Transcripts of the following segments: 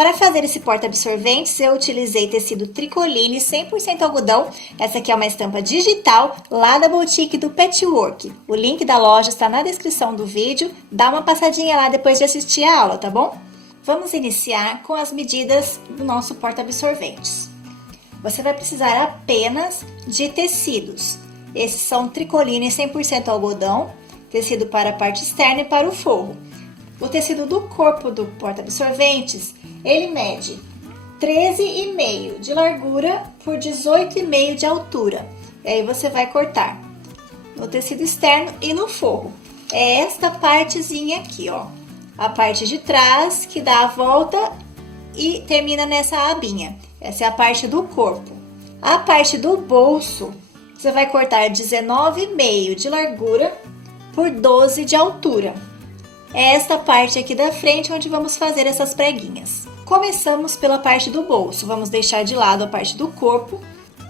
Para fazer esse porta-absorventes, eu utilizei tecido tricoline 100% algodão. Essa aqui é uma estampa digital lá da boutique do Patchwork. O link da loja está na descrição do vídeo. Dá uma passadinha lá depois de assistir a aula, tá bom? Vamos iniciar com as medidas do nosso porta-absorventes. Você vai precisar apenas de tecidos. Esses são tricoline 100% algodão, tecido para a parte externa e para o forro. O tecido do corpo do porta-absorventes, ele mede 13,5 de largura por 18,5 de altura. E aí você vai cortar no tecido externo e no forro. É esta partezinha aqui, ó. A parte de trás que dá a volta e termina nessa abinha. Essa é a parte do corpo. A parte do bolso, você vai cortar 19,5 de largura por 12 de altura. É esta parte aqui da frente onde vamos fazer essas preguinhas. Começamos pela parte do bolso, vamos deixar de lado a parte do corpo.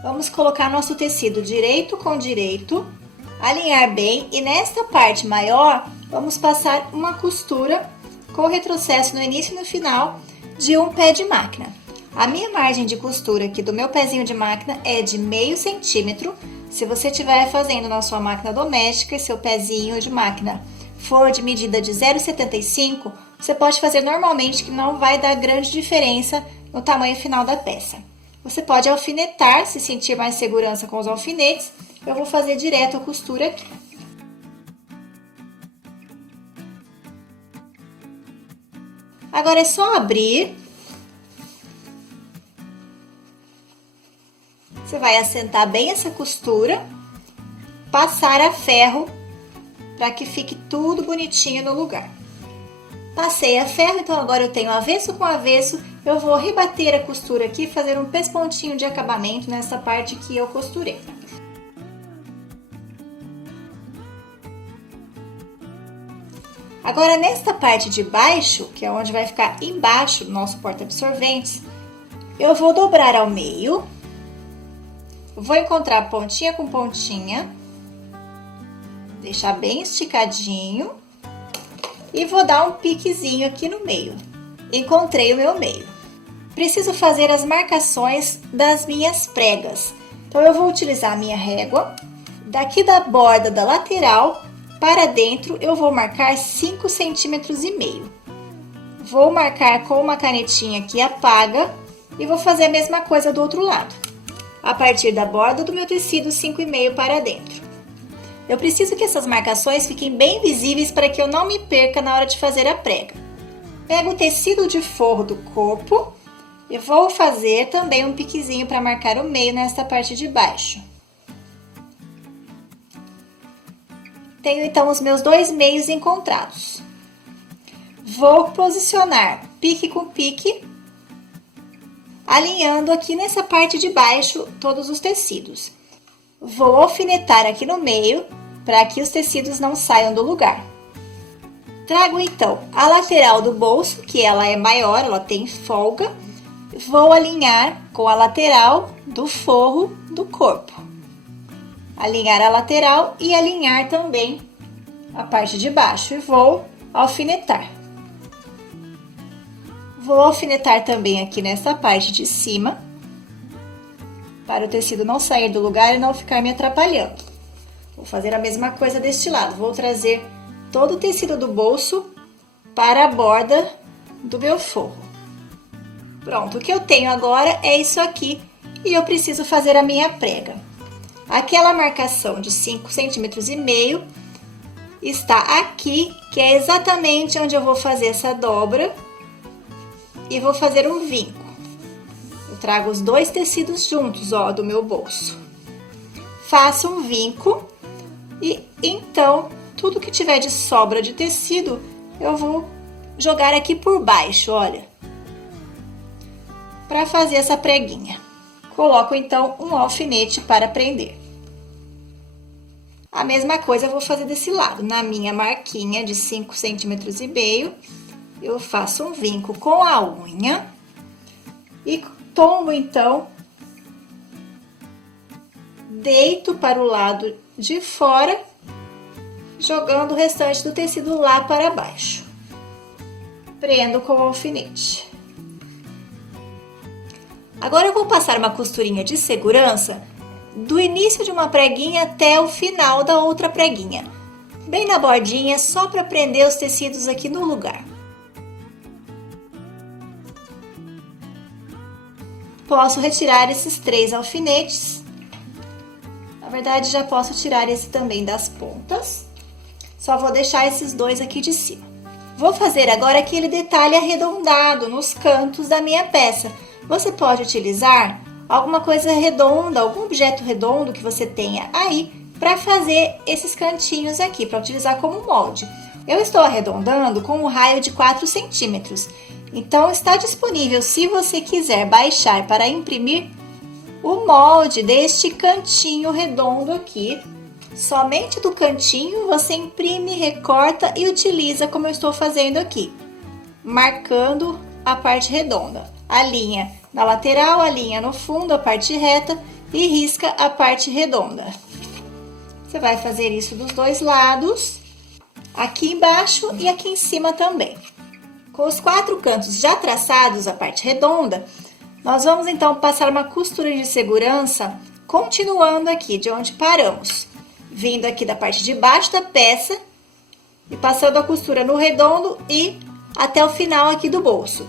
Vamos colocar nosso tecido direito com direito, alinhar bem e nesta parte maior, vamos passar uma costura com retrocesso no início e no final de um pé de máquina. A minha margem de costura aqui do meu pezinho de máquina é de meio centímetro. Se você estiver fazendo na sua máquina doméstica e seu pezinho de máquina for de medida de 0,75, você pode fazer normalmente que não vai dar grande diferença no tamanho final da peça. Você pode alfinetar se sentir mais segurança com os alfinetes. Eu vou fazer direto a costura aqui. Agora é só abrir. Você vai assentar bem essa costura, passar a ferro para que fique tudo bonitinho no lugar. Passei a ferro, então agora eu tenho avesso com avesso, eu vou rebater a costura aqui, fazer um pespontinho de acabamento nessa parte que eu costurei. Agora nesta parte de baixo, que é onde vai ficar embaixo do nosso porta-absorventes, eu vou dobrar ao meio, vou encontrar pontinha com pontinha, deixar bem esticadinho e vou dar um piquezinho aqui no meio. Encontrei o meu meio. Preciso fazer as marcações das minhas pregas. Então, eu vou utilizar a minha régua. Daqui da borda da lateral para dentro, eu vou marcar 5,5 centímetros. Vou marcar com uma canetinha que apaga e vou fazer a mesma coisa do outro lado. A partir da borda do meu tecido, 5,5 para dentro. Eu preciso que essas marcações fiquem bem visíveis para que eu não me perca na hora de fazer a prega. Pego o tecido de forro do corpo e vou fazer também um piquezinho para marcar o meio nessa parte de baixo. Tenho então os meus dois meios encontrados. Vou posicionar pique com pique, alinhando aqui nessa parte de baixo todos os tecidos. Vou alfinetar aqui no meio, para que os tecidos não saiam do lugar. Trago então a lateral do bolso, que ela é maior, ela tem folga. Vou alinhar com a lateral do forro do corpo. Alinhar a lateral e alinhar também a parte de baixo. E vou alfinetar. Vou alfinetar também aqui nessa parte de cima, para o tecido não sair do lugar e não ficar me atrapalhando. Vou fazer a mesma coisa deste lado. Vou trazer todo o tecido do bolso para a borda do meu forro. Pronto, o que eu tenho agora é isso aqui e eu preciso fazer a minha prega. Aquela marcação de 5,5 centímetros está aqui, que é exatamente onde eu vou fazer essa dobra e vou fazer um vinco. Eu trago os dois tecidos juntos, ó, do meu bolso. Faço um vinco e então tudo que tiver de sobra de tecido eu vou jogar aqui por baixo, olha, para fazer essa preguinha. Coloco então um alfinete para prender. A mesma coisa eu vou fazer desse lado. Na minha marquinha de 5,5 centímetros, eu faço um vinco com a unha e tombo então, deito para o lado de fora, jogando o restante do tecido lá para baixo. Prendo com o alfinete. Agora eu vou passar uma costurinha de segurança do início de uma preguinha até o final da outra preguinha, bem na bordinha, só para prender os tecidos aqui no lugar. Posso retirar esses 3 alfinetes. Na verdade, já posso tirar esse também das pontas. Só vou deixar esses 2 aqui de cima. Vou fazer agora aquele detalhe arredondado nos cantos da minha peça. Você pode utilizar alguma coisa redonda, algum objeto redondo que você tenha aí para fazer esses cantinhos aqui, para utilizar como molde. Eu estou arredondando com um raio de 4 centímetros. Então, está disponível, se você quiser baixar para imprimir, o molde deste cantinho redondo aqui. Somente do cantinho você imprime, recorta e utiliza como eu estou fazendo aqui, marcando a parte redonda. A linha na lateral, a linha no fundo, a parte reta e risca a parte redonda. Você vai fazer isso dos 2 lados, aqui embaixo e aqui em cima também. Com os 4 cantos já traçados, a parte redonda, nós vamos então passar uma costura de segurança, continuando aqui de onde paramos, vindo aqui da parte de baixo da peça e passando a costura no redondo e até o final aqui do bolso.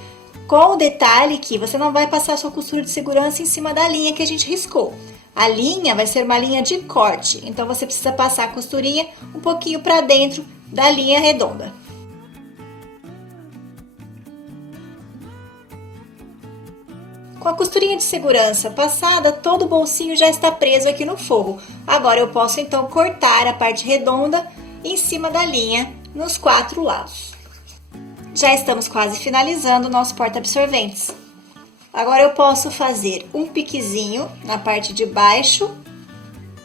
Com o detalhe que você não vai passar a sua costura de segurança em cima da linha que a gente riscou. A linha vai ser uma linha de corte, então você precisa passar a costurinha um pouquinho para dentro da linha redonda. Com a costurinha de segurança passada, todo o bolsinho já está preso aqui no forro. Agora eu posso então cortar a parte redonda em cima da linha nos 4 lados. Já estamos quase finalizando o nosso porta-absorventes. Agora eu posso fazer um piquezinho na parte de baixo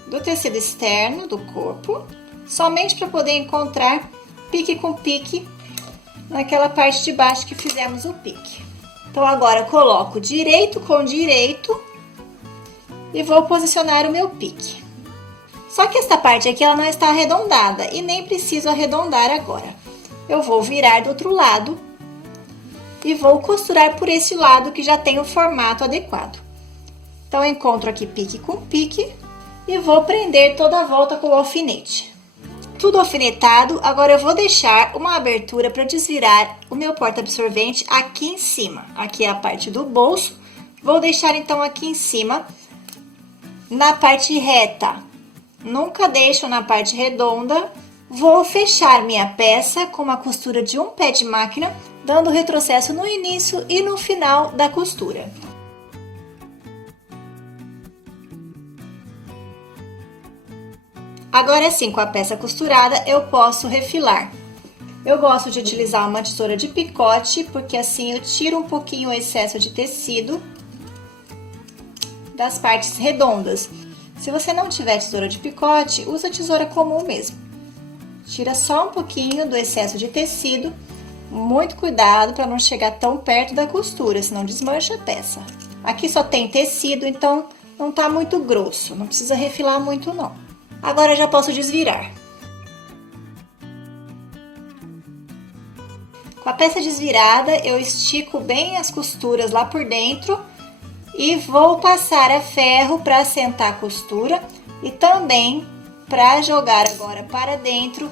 do tecido externo do corpo, somente para poder encontrar pique com pique naquela parte de baixo que fizemos o pique. Então agora eu coloco direito com direito e vou posicionar o meu pique. Só que esta parte aqui ela não está arredondada e nem preciso arredondar agora. Eu vou virar do outro lado e vou costurar por esse lado que já tem o formato adequado. Então, eu encontro aqui pique com pique e vou prender toda a volta com o alfinete. Tudo alfinetado, agora eu vou deixar uma abertura para desvirar o meu porta-absorvente aqui em cima. Aqui é a parte do bolso, vou deixar então aqui em cima, na parte reta. Nunca deixo na parte redonda. Vou fechar minha peça com uma costura de um pé de máquina, dando retrocesso no início e no final da costura. Agora sim, com a peça costurada, eu posso refilar. Eu gosto de utilizar uma tesoura de picote, porque assim eu tiro um pouquinho o excesso de tecido das partes redondas. Se você não tiver tesoura de picote, usa tesoura comum mesmo. Tira só um pouquinho do excesso de tecido, muito cuidado para não chegar tão perto da costura, senão desmancha a peça. Aqui só tem tecido, então não tá muito grosso, não precisa refilar muito não. Agora já posso desvirar. Com a peça desvirada, eu estico bem as costuras lá por dentro e vou passar a ferro para assentar a costura e também para jogar agora para dentro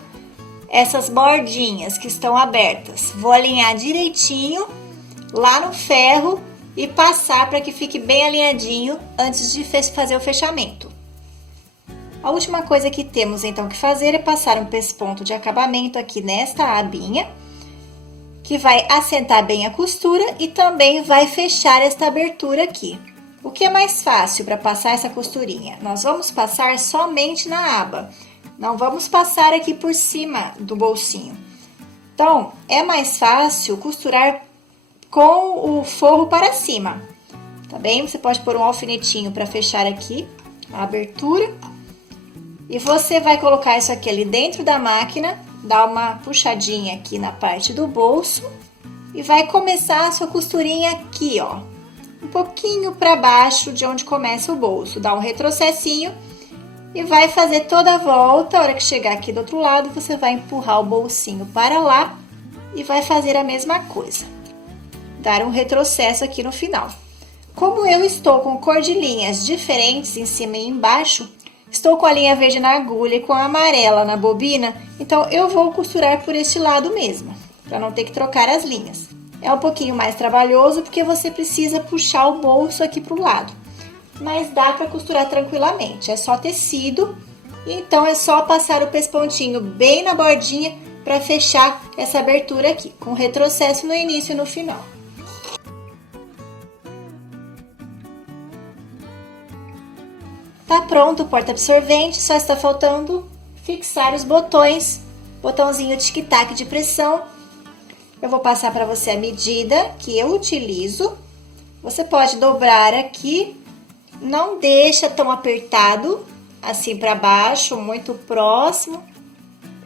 essas bordinhas que estão abertas. Vou alinhar direitinho lá no ferro e passar para que fique bem alinhadinho antes de fazer o fechamento. A última coisa que temos então que fazer é passar um pesponto de acabamento aqui nesta abinha, que vai assentar bem a costura e também vai fechar esta abertura aqui. O que é mais fácil para passar essa costurinha? Nós vamos passar somente na aba, não vamos passar aqui por cima do bolsinho. Então, é mais fácil costurar com o forro para cima, tá bem? Você pode pôr um alfinetinho para fechar aqui a abertura. E você vai colocar isso aqui ali dentro da máquina, dar uma puxadinha aqui na parte do bolso e vai começar a sua costurinha aqui, ó. Um pouquinho para baixo de onde começa o bolso, dá um retrocessinho e vai fazer toda a volta. A hora que chegar aqui do outro lado, você vai empurrar o bolsinho para lá e vai fazer a mesma coisa. Dar um retrocesso aqui no final. como eu estou com cor de linhas diferentes em cima e embaixo, estou com a linha verde na agulha e com a amarela na bobina, então eu vou costurar por este lado mesmo, para não ter que trocar as linhas. É um pouquinho mais trabalhoso porque você precisa puxar o bolso aqui para o lado, mas dá para costurar tranquilamente, é só tecido, então é só passar o pespontinho bem na bordinha para fechar essa abertura aqui, com retrocesso no início e no final. Tá pronto o porta-absorvente, só está faltando fixar os botões, botãozinho tic-tac de pressão. Eu vou passar para você a medida que eu utilizo. Você pode dobrar aqui, não deixa tão apertado, assim para baixo, muito próximo,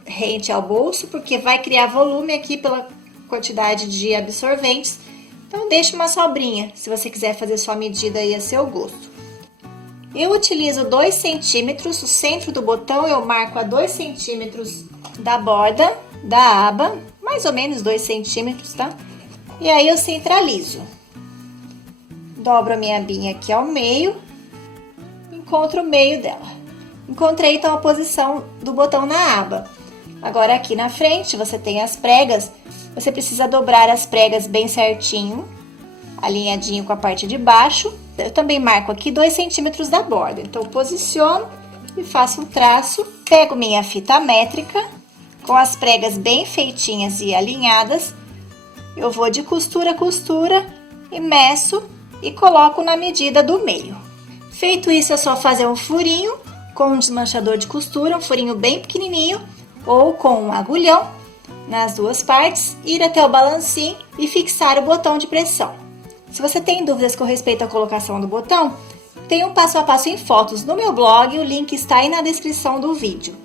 rente ao bolso, porque vai criar volume aqui pela quantidade de absorventes. Então, deixa uma sobrinha, se você quiser fazer sua medida aí a seu gosto. Eu utilizo 2 centímetros, o centro do botão eu marco a 2 centímetros da borda da aba, mais ou menos 2 centímetros, tá? E aí eu centralizo. Dobro a minha abinha aqui ao meio, encontro o meio dela. Encontrei então a posição do botão na aba. Agora aqui na frente você tem as pregas, você precisa dobrar as pregas bem certinho, alinhadinho com a parte de baixo. Eu também marco aqui 2 centímetros da borda, então posiciono e faço um traço. Pego minha fita métrica, com as pregas bem feitinhas e alinhadas, eu vou de costura a costura e meço e coloco na medida do meio. Feito isso, é só fazer um furinho com um desmanchador de costura, um furinho bem pequenininho, ou com um agulhão nas duas partes, ir até o balancinho e fixar o botão de pressão. Se você tem dúvidas com respeito à colocação do botão, tem um passo a passo em fotos no meu blog, o link está aí na descrição do vídeo.